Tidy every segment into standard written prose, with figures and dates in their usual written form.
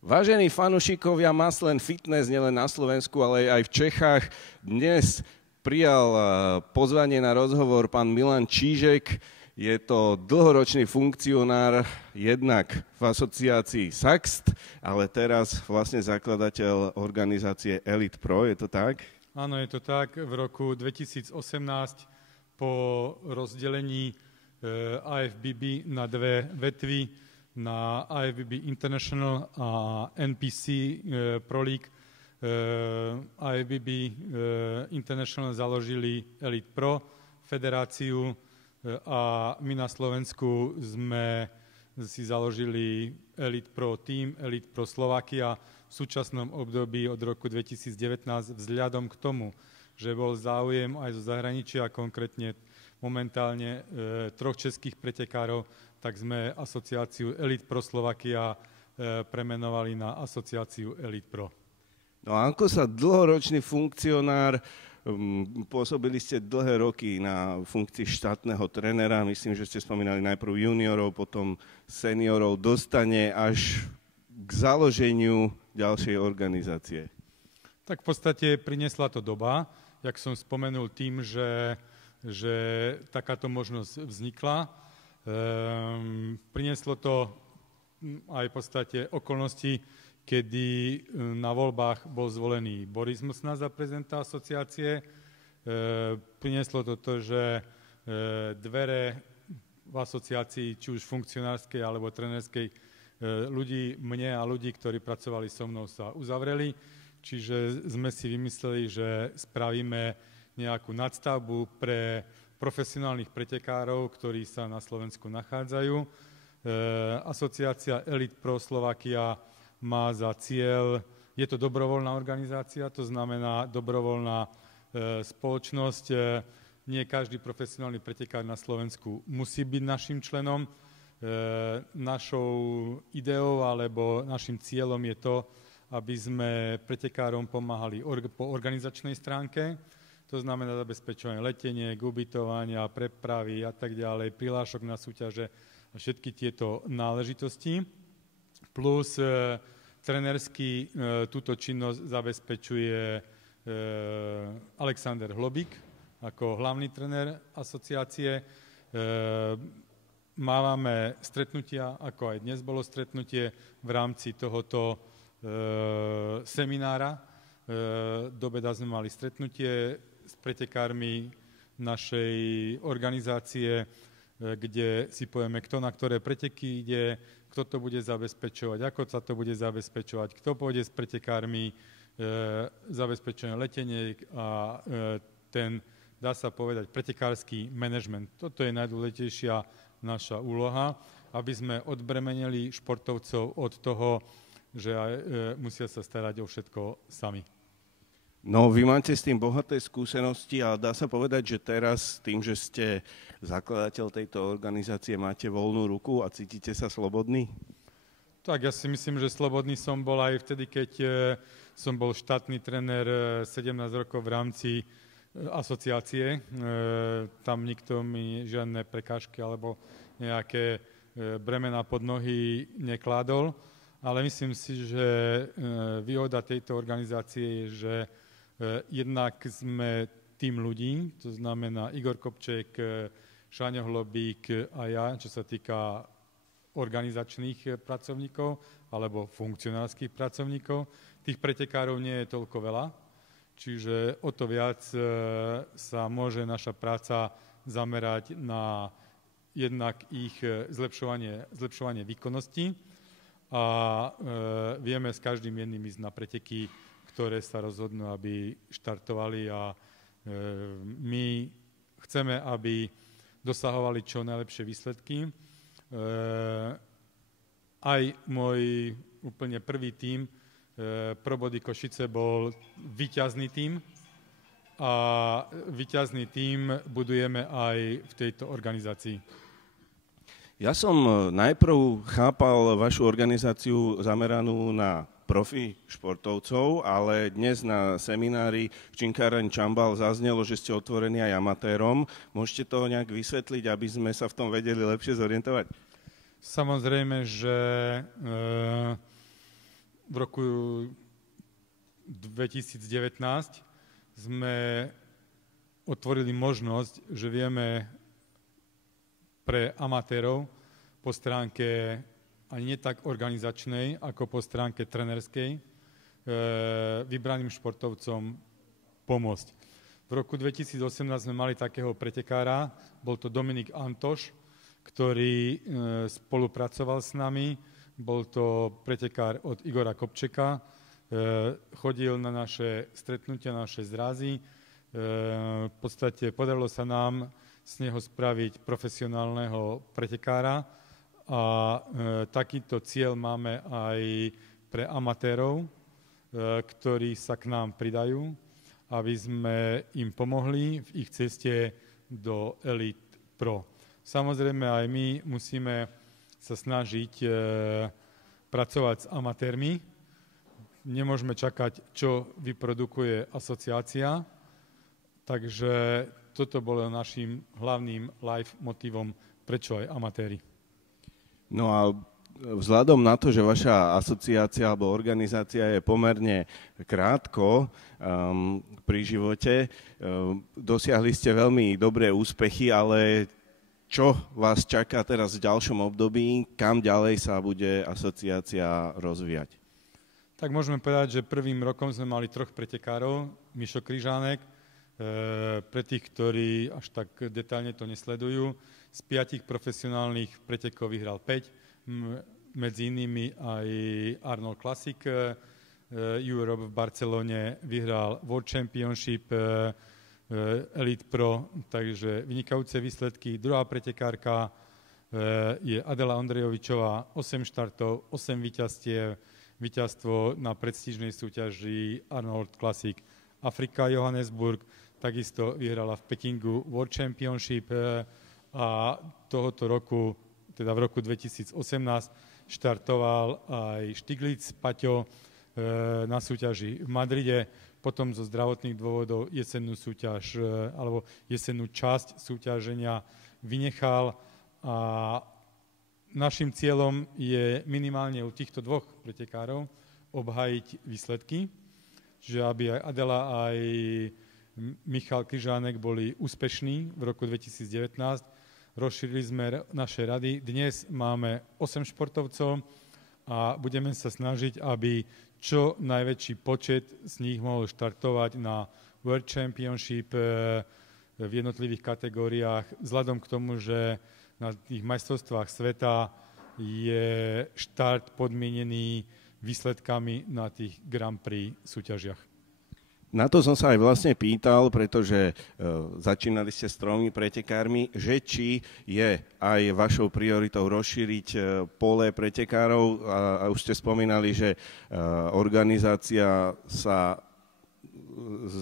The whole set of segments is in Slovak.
Vážení fanúšikovia Maslen Fitness, nielen na Slovensku, ale aj v Čechách, dnes prijal pozvanie na rozhovor pán Milan Čížek. Je to dlhoročný funkcionár jednak v asociácii SAXT, ale teraz vlastne zakladateľ organizácie Elite Pro, je to tak? Áno, je to tak. V roku 2018 po rozdelení IFBB na dve vetvy, na IFBB International a NPC Pro League, IFBB International založili Elite Pro federáciu a my na Slovensku sme si založili Elite Pro Team, Elite Pro Slovakia v súčasnom období od roku 2019 vzhľadom k tomu, že bol záujem aj zo zahraničia, konkrétne momentálne troch českých pretekárov, tak sme asociáciu Elite Pro Slovakia premenovali na asociáciu Elite Pro. No a ako sa dlhoročný funkcionár, pôsobili ste dlhé roky na funkcii štátneho trénera, myslím, že ste spomínali najprv juniorov, potom seniorov, dostane až k založeniu ďalšej organizácie? Tak v podstate priniesla to doba, jak som spomenul tým, že takáto možnosť vznikla. Prinieslo to aj v podstate okolnosti, kedy na voľbách bol zvolený Boris Msna za prezidenta asociácie. Prinieslo to, že dvere v asociácii, či už funkcionárskej alebo trénerskej, ľudí, mne a ľudí, ktorí pracovali so mnou, sa uzavreli. Čiže sme si vymysleli, že spravíme nejakú nadstavbu pre profesionálnych pretekárov, ktorí sa na Slovensku nachádzajú. Asociácia Elite Pro Slovakia má za cieľ, je to dobrovoľná organizácia, to znamená dobrovoľná spoločnosť. Nie každý profesionálny pretekár na Slovensku musí byť našim členom. Našou ideou alebo našim cieľom je to, aby sme pretekárom pomáhali po organizačnej stránke. To znamená zabezpečovanie leteniek, ubytovania, prepravy a tak ďalej, prihlášok na súťaže a všetky tieto náležitosti. Plus trenersky túto činnosť zabezpečuje Alexander Hlobík ako hlavný trenér asociácie. Mávame stretnutia, ako aj dnes bolo stretnutie v rámci tohoto seminára. Do obeda sme mali stretnutie s pretekármi našej organizácie, kde si povieme, kto na ktoré preteky ide, kto to bude zabezpečovať, ako sa to bude zabezpečovať, kto pôjde s pretekármi, zabezpečenie leteniek a ten, dá sa povedať, pretekársky manažment. Toto je najdôležitejšia naša úloha, aby sme odbremenili športovcov od toho, že musia sa starať o všetko sami. No, vy máte s tým bohaté skúsenosti a dá sa povedať, že teraz tým, že ste zakladateľ tejto organizácie, máte voľnú ruku a cítite sa slobodný? Tak ja si myslím, že slobodný som bol aj vtedy, keď som bol štátny tréner 17 rokov v rámci asociácie. Tam nikto mi žiadne prekážky alebo nejaké bremená pod nohy nekládol. Ale myslím si, že výhoda tejto organizácie je, že jednak sme tým ľudí, to znamená Igor Kopček, Šáňo Hlobík a ja, čo sa týka organizačných pracovníkov alebo funkcionárskych pracovníkov. Tých pretekárov nie je toľko veľa, čiže o to viac sa môže naša práca zamerať na jednak ich zlepšovanie výkonnosti a vieme s každým jedným ísť na preteky, ktoré sa rozhodnú, aby štartovali a my chceme, aby dosahovali čo najlepšie výsledky. Aj môj úplne prvý tím Probody Košice bol víťazný tím a víťazný tím budujeme aj v tejto organizácii. Ja som najprv chápal vašu organizáciu zameranú na profi športovcov, ale dnes na seminári v Činkárni Čambal zaznelo, že ste otvorení aj amatérom. Môžete to nejak vysvetliť, aby sme sa v tom vedeli lepšie zorientovať? Samozrejme, že v roku 2019 sme otvorili možnosť, že vieme pre amatérov po stránke ani nie tak organizačnej, ako po stránke trenerskej vybraným športovcom pomôcť. V roku 2018 sme mali takého pretekára, bol to Dominik Antoš, ktorý spolupracoval s nami, bol to pretekár od Igora Kopčeka, chodil na naše stretnutia, na naše zrazy. V podstate podarilo sa nám z neho spraviť profesionálneho pretekára a takýto cieľ máme aj pre amatérov, ktorí sa k nám pridajú, aby sme im pomohli v ich ceste do Elite Pro. Samozrejme aj my musíme sa snažiť pracovať s amatérmi. Nemôžeme čakať, čo vyprodukuje asociácia, takže toto bolo našim hlavným life motivom, prečo aj amatéri. No a vzhľadom na to, že vaša asociácia alebo organizácia je pomerne krátko pri živote, dosiahli ste veľmi dobré úspechy, ale čo vás čaká teraz v ďalšom období, kam ďalej sa bude asociácia rozvíjať? Tak môžeme povedať, že prvým rokom sme mali 3 pretekárov. Mišo Kryžánek, pre tých, ktorí až tak detailne to nesledujú, z 5 profesionálnych pretekov vyhral 5, medzi inými aj Arnold Classic Europe v Barcelone, vyhral World Championship Elite Pro, takže vynikajúce výsledky. Druhá pretekárka je Adela Ondrejovičová, 8 štartov, 8 víťazstvo na prestížnej súťaži Arnold Classic Afrika Johannesburg, takisto vyhrala v Pekingu World Championship a tohoto roku, teda v roku 2018, štartoval aj Štiglic Paťo na súťaži v Madride, potom zo zdravotných dôvodov jesennú súťaž alebo jesennú časť súťaženia vynechal a našim cieľom je minimálne u týchto 2 pretekárov obhájiť výsledky, čiže aby aj Adela, aj Michal Kryžánek boli úspešní v roku 2019. Rozšírili sme naše rady. Dnes máme 8 športovcov a budeme sa snažiť, aby čo najväčší počet z nich mohol štartovať na World Championship v jednotlivých kategóriách, vzhľadom k tomu, že na tých majstrovstvách sveta je štart podmienený výsledkami na tých Grand Prix súťažiach. Na to som sa aj vlastne pýtal, pretože začínali ste s 3 pretekármi, že či je aj vašou prioritou rozšíriť pole pretekárov a už ste spomínali, že organizácia sa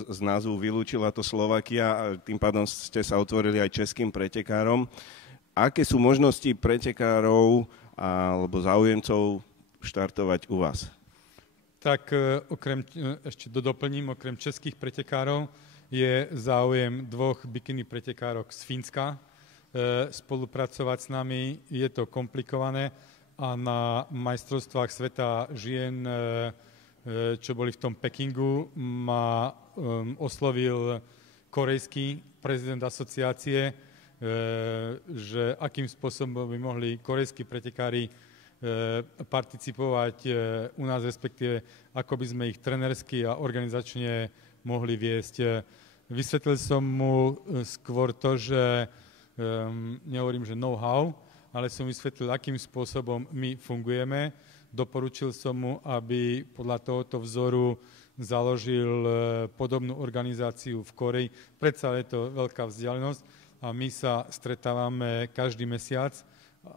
z názvu vylúčila to Slovakia a tým pádom ste sa otvorili aj českým pretekárom. Aké sú možnosti pretekárov alebo záujemcov štartovať u vás? Tak ešte doplním, okrem českých pretekárov je záujem 2 bikini pretekárok z Fínska spolupracovať s nami. Je to komplikované a na majstrovstvách sveta žien, čo boli v tom Pekingu, ma oslovil korejský prezident asociácie, že akým spôsobom by mohli korejskí pretekári participovať u nás, respektíve ako by sme ich trenersky a organizačne mohli viesť. Vysvetlil som mu skôr to, že nehovorím, že know-how, ale som vysvetlil, akým spôsobom my fungujeme. Doporučil som mu, aby podľa tohoto vzoru založil podobnú organizáciu v Koreji. Predsa je to veľká vzdialenosť a my sa stretávame každý mesiac,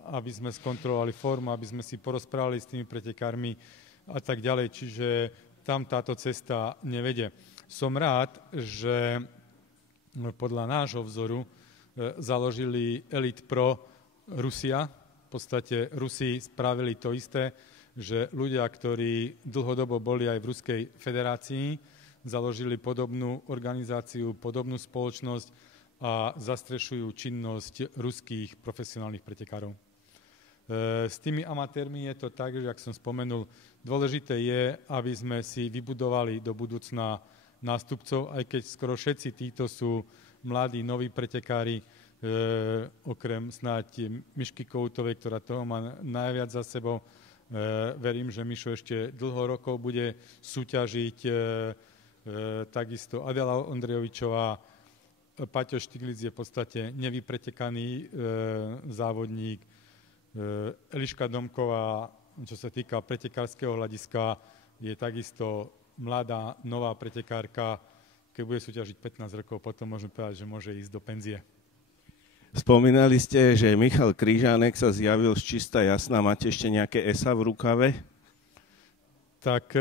aby sme skontrolovali formu, aby sme si porozprávali s tými pretekármi a tak ďalej. Čiže tam táto cesta nevedie. Som rád, že podľa nášho vzoru založili Elite Pro Rusia. V podstate Rusi spravili to isté, že ľudia, ktorí dlhodobo boli aj v Ruskej federácii, založili podobnú organizáciu, podobnú spoločnosť a zastrešujú činnosť ruských profesionálnych pretekárov. S tými amatérmi je to tak, že, ak som spomenul, dôležité je, aby sme si vybudovali do budúcna nástupcov, aj keď skoro všetci títo sú mladí, noví pretekári, okrem snáď Mišky Koutovej, ktorá toho má najviac za sebou. Verím, že Mišo ešte dlho rokov bude súťažiť, takisto Adela Ondrejovičová. Paťo Štiglic je v podstate nevypretekaný závodník. Eliška Domková, čo sa týka pretekárskeho hľadiska, je takisto mladá, nová pretekárka. Keď bude súťažiť 15 rokov, potom môžeme povedať, že môže ísť do penzie. Spomínali ste, že Michal Kryžánek sa zjavil z čista jasná. Máte ešte nejaké esa v rukave? Tak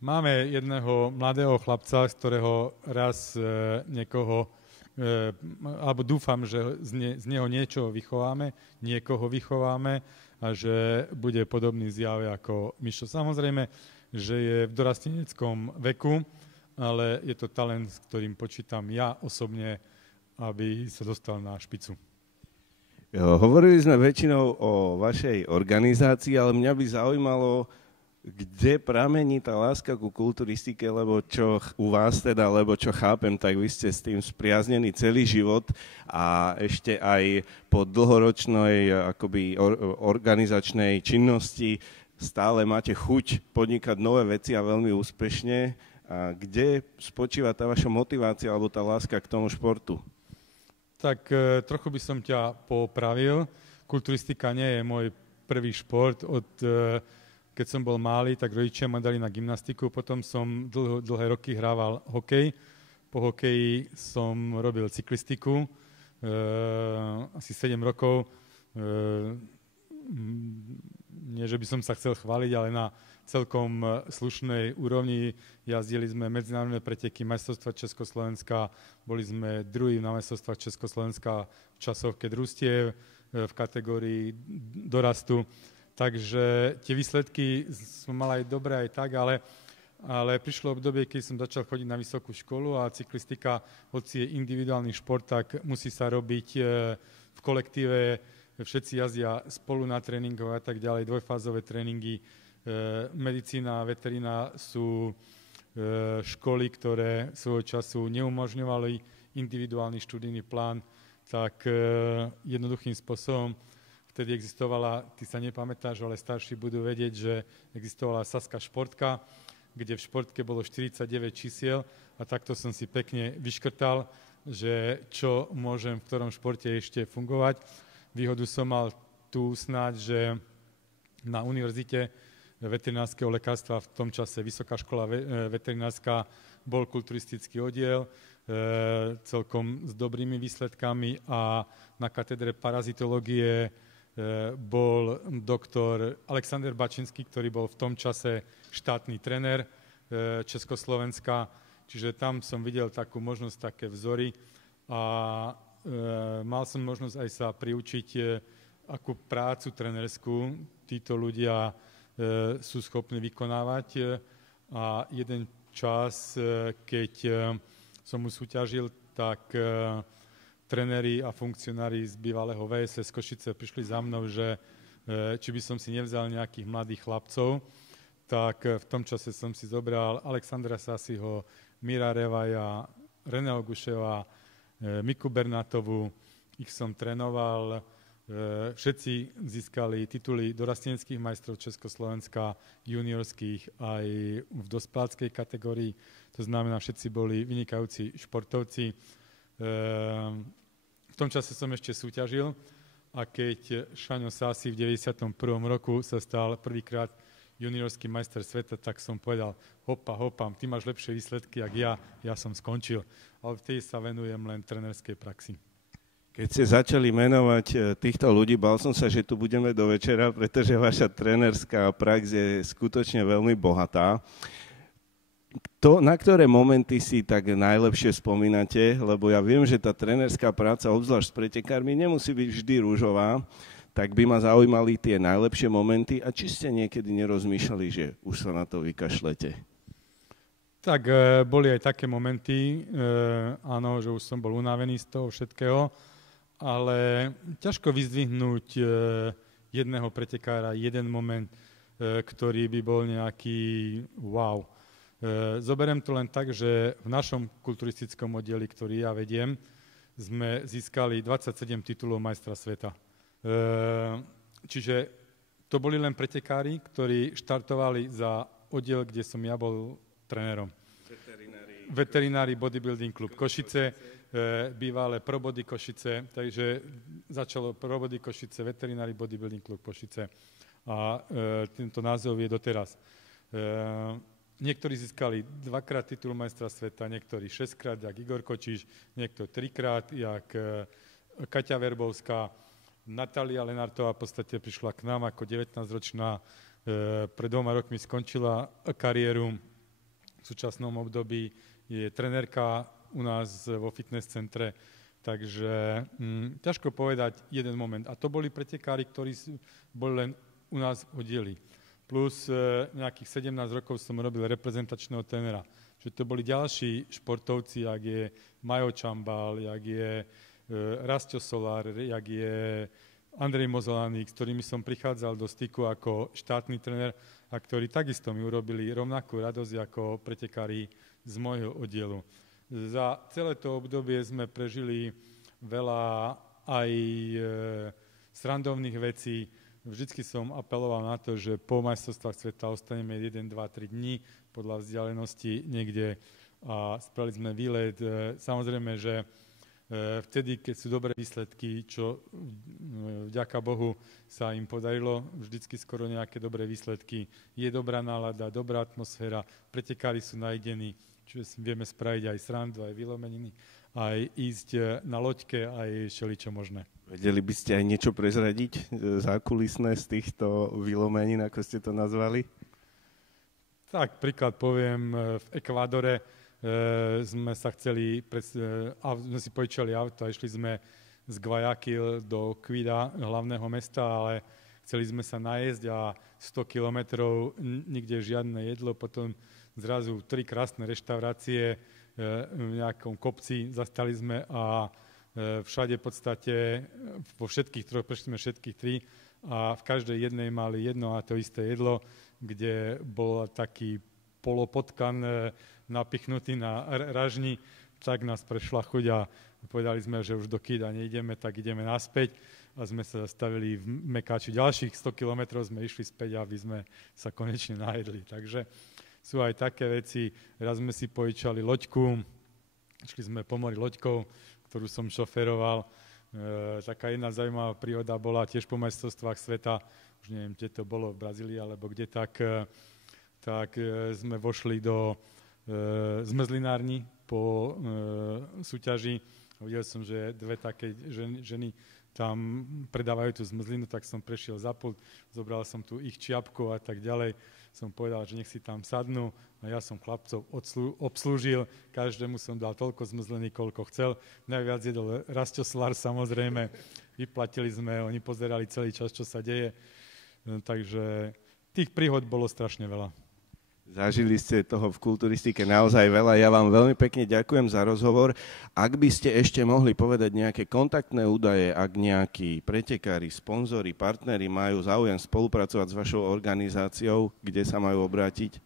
máme jedného mladého chlapca, z ktorého raz niekoho alebo dúfam, že z neho niečo vychováme, niekoho vychováme a že bude podobný zjave ako Mišo. Samozrejme, že je v dorasteneckom veku, ale je to talent, s ktorým počítam ja osobne, aby sa dostal na špicu. Hovorili sme väčšinou o vašej organizácii, ale mňa by zaujímalo, kde pramení tá láska ku kulturistike, lebo čo u vás teda, lebo čo chápem, tak vy ste s tým spriaznení celý život a ešte aj po dlhoročnej akoby organizačnej činnosti stále máte chuť podnikať nové veci a veľmi úspešne. A kde spočíva tá vaša motivácia alebo tá láska k tomu športu? Tak trochu by som ťa popravil. Kulturistika nie je môj prvý šport. Keď som bol malý, tak rodičia ma dali na gymnastiku, potom som dlhé roky hrával hokej. Po hokeji som robil cyklistiku, asi 7 rokov. Nie, že by som sa chcel chváliť, ale na celkom slušnej úrovni. Jazdili sme medzinárodné preteky majstrovstva Československa, boli sme druhí na majstrovstvách Československa v časovke družstiev v kategórii dorastu. Takže tie výsledky som mal aj dobré, aj tak, ale prišlo obdobie, keď som začal chodiť na vysokú školu a cyklistika, hoci je individuálny šport, tak musí sa robiť v kolektíve, všetci jazdia spolu na tréningoch a tak ďalej, dvojfázové tréningy. Medicína a veterina sú školy, ktoré svojho času neumožňovali individuálny študijný plán, tak jednoduchým spôsobom vtedy existovala, ty sa nepamätáš, ale starší budú vedieť, že existovala Saská športka, kde v športke bolo 49 čísiel a takto som si pekne vyškrtal, že čo môžem v ktorom športe ešte fungovať. Výhodu som mal tu snáď, že na univerzite veterinárskeho lekárstva, v tom čase Vysoká škola veterinárska, bol kulturistický oddiel, celkom s dobrými výsledkami a na katedre parazitológie bol doktor Alexander Bačinský, ktorý bol v tom čase štátny trenér Československa, čiže tam som videl takú možnosť, také vzory a mal som možnosť aj sa priučiť, akú prácu trenérskú títo ľudia sú schopní vykonávať a jeden čas, keď som mu súťažil, tak trenéri a funkcionári z bývalého VSS Košice prišli za mnou, že či by som si nevzal nejakých mladých chlapcov, tak v tom čase som si zobral Alexandra Sasiho, Míra Revaja, Reného Guševa, Miku Bernátovú, ich som trénoval. Všetci získali tituly dorasteneckých majstrov Československa, juniorských aj v dospeláckej kategórii. To znamená, všetci boli vynikajúci športovci. V tom čase som ešte súťažil a keď Šaňo Sasi v 91. roku sa stal prvýkrát juniorský majster sveta, tak som povedal, hopa, ty máš lepšie výsledky, jak ja som skončil. Ale vtedy sa venujem len trénerskej praxi. Keď ste začali menovať týchto ľudí, bál som sa, že tu budeme do večera, pretože vaša trénerská prax je skutočne veľmi bohatá. Na ktoré momenty si tak najlepšie spomínate, lebo ja viem, že tá trénerská práca, obzvlášť s pretekármi, nemusí byť vždy rúžová, tak by ma zaujímali tie najlepšie momenty a či ste niekedy nerozmýšľali, že už sa na to vykašlete? Tak boli aj také momenty, áno, že už som bol unavený z toho všetkého, ale ťažko vyzdvihnúť jedného pretekára, jeden moment, ktorý by bol nejaký wow. Zoberiem to len tak, že v našom kulturistickom oddieli, ktorý ja vediem, sme získali 27 titulov majstra sveta. Čiže to boli len pretekári, ktorí štartovali za oddiel, kde som ja bol trénerom. Veterinári Bodybuilding Klub Košice, bývalé Pro Body Košice, takže začalo Pro Body Košice, Veterinári Bodybuilding Klub Košice a tento názov je doteraz. Niektorí získali 2-krát titul majstra sveta, niektorí 6-krát, jak Igor Kočiš, niekto 3-krát, jak Kaťa Verbovská. Natália Lenartová v podstate prišla k nám ako 19-ročná, pred 2 rokmi skončila kariéru, v súčasnom období je trenérka u nás vo fitness centre, takže ťažko povedať jeden moment. A to boli pretekári, ktorí boli len u nás v oddieli. Plus nejakých 17 rokov som robil reprezentačného trénera. Čiže to boli ďalší športovci, jak je Majo Čambal, jak je Rastio Solár, jak je Andrej Mozolaník, s ktorými som prichádzal do styku ako štátny tréner a ktorí takisto mi urobili rovnakú radosť ako pretekári z môjho oddielu. Za celé to obdobie sme prežili veľa aj srandovných vecí. Vždycky som apeloval na to, že po majstrovstvách sveta ostaneme 1, 2, 3 dní podľa vzdialenosti niekde a spravili sme výlet. Samozrejme, že vtedy, keď sú dobré výsledky, čo vďaka Bohu sa im podarilo, vždycky skoro nejaké dobré výsledky, je dobrá nálada, dobrá atmosféra, pretekári sú najdení, čiže vieme spraviť aj srandu, aj vylomeniny, aj ísť na loďke, aj všeličo možné. Vedeli by ste aj niečo prezradiť zákulisné z týchto vylomenín, ako ste to nazvali? Tak, príklad poviem, v Ekvádore sme sa chceli, sme si požičali auto a išli sme z Guayaquil do Quida, hlavného mesta, ale chceli sme sa najesť a 100 kilometrov nikde žiadne jedlo, potom zrazu 3 krásne reštaurácie v nejakom kopci zastali sme a všade v podstate, vo všetkých troch, prešli sme všetkých 3 a v každej jednej mali jedno a to isté jedlo, kde bol taký polopotkan napichnutý na ražni, tak nás prešla chuť a povedali sme, že už do Kida nejdeme, tak ideme naspäť a sme sa zastavili v Mekáči. Ďalších 100 kilometrov sme išli späť, aby sme sa konečne najedli. Takže sú aj také veci. Raz sme si požičali loďku, išli sme po mori loďkou, ktorú som šoferoval. Taká jedna zaujímavá príhoda bola tiež po majstrovstvách sveta, už neviem, kde to bolo, v Brazílii alebo kde, tak sme vošli do zmrzlinárni po súťaži. Videl som, že 2 také ženy tam predávajú tú zmrzlinu, tak som prešiel za pult, zobral som tu ich čiapku a tak ďalej. Som povedal, že nech si tam sadnú a ja som chlapcov obslúžil, každému som dal toľko zmrzliny, koľko chcel. Najviac jedol Rastio Solár, samozrejme. Vyplatili sme, oni pozerali celý čas, čo sa deje. Takže tých príhod bolo strašne veľa. Zažili ste toho v kulturistike naozaj veľa. Ja vám veľmi pekne ďakujem za rozhovor. Ak by ste ešte mohli povedať nejaké kontaktné údaje, ak nejakí pretekári, sponzori, partneri majú záujem spolupracovať s vašou organizáciou, kde sa majú obrátiť?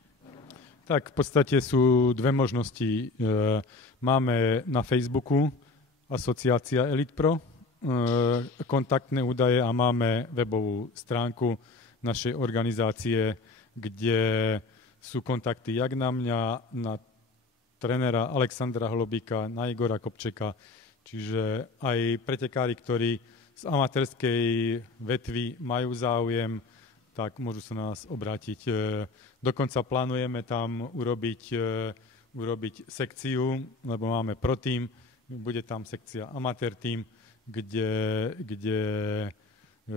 Tak v podstate sú 2 možnosti. Máme na Facebooku Asociácia Elite Pro kontaktné údaje a máme webovú stránku našej organizácie, kde sú kontakty jak na mňa, na trénera Alexandra Holobíka, na Igora Kopčeka, čiže aj pretekári, ktorí z amatérskej vetvy majú záujem, tak môžu sa na nás obrátiť. Dokonca plánujeme tam urobiť sekciu, lebo máme pro tým, bude tam sekcia amatér tým, kde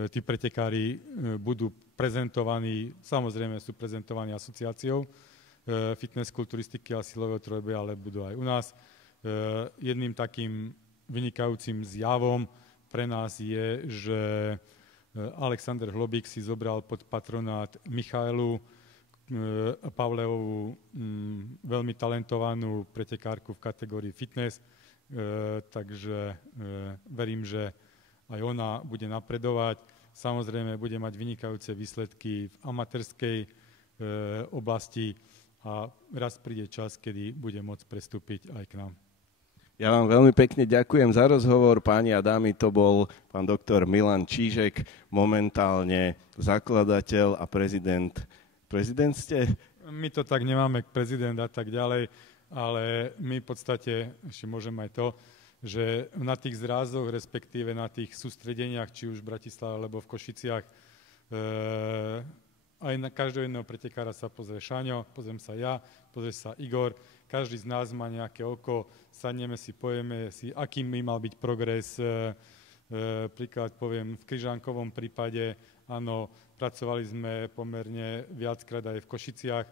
tí pretekári budú prezentovaní, samozrejme sú prezentovaní asociáciou fitness, kulturistiky a silového trojboja, ale budú aj u nás. Jedným takým vynikajúcim zjavom pre nás je, že Alexander Hlobík si zobral pod patronát Michaelu Pavleovú, veľmi talentovanú pretekárku v kategórii fitness, takže verím, že aj ona bude napredovať. Samozrejme, bude mať vynikajúce výsledky v amatérskej oblasti a raz príde čas, kedy bude môcť prestúpiť aj k nám. Ja vám veľmi pekne ďakujem za rozhovor, páni a dámy, to bol pán doktor Milan Čížek, momentálne zakladateľ a prezident. Prezident ste? My to tak nemáme, prezident a tak ďalej, ale my v podstate ešte môžeme aj to, že na tých zrázoch, respektíve na tých sústredeniach, či už v Bratislave alebo v Košiciach, aj na každého jedného pretekára sa pozrie Šaňo, pozriem sa ja, pozrie sa Igor, každý z nás má nejaké oko, sadneme si, povieme si, aký by mal byť progres. Príklad poviem, v Križankovom prípade, áno, pracovali sme pomerne viackrát aj v Košiciach.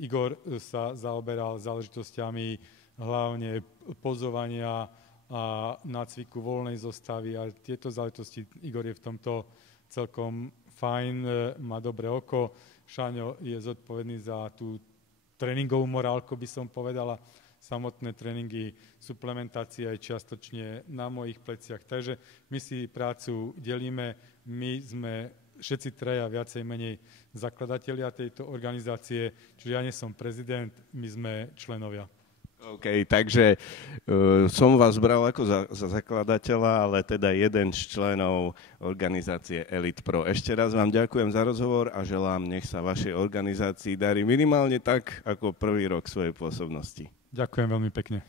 Igor sa zaoberal záležitosťami hlavne pozovania a nácviku voľnej zostavy a tieto záležitosti, Igor je v tomto celkom fajn, má dobré oko. Šaňo je zodpovedný za tú tréningovú morálku, by som povedala. Samotné tréningy, suplementácia je čiastočne na mojich pleciach. Takže my si prácu delíme, my sme všetci traja viacej menej zakladatelia tejto organizácie, čiže ja nie som prezident, my sme členovia. OK, takže som vás bral ako za zakladateľa, ale teda jeden z členov organizácie Elite Pro. Ešte raz vám ďakujem za rozhovor a želám, nech sa vašej organizácii darí minimálne tak, ako prvý rok svojej pôsobnosti. Ďakujem veľmi pekne.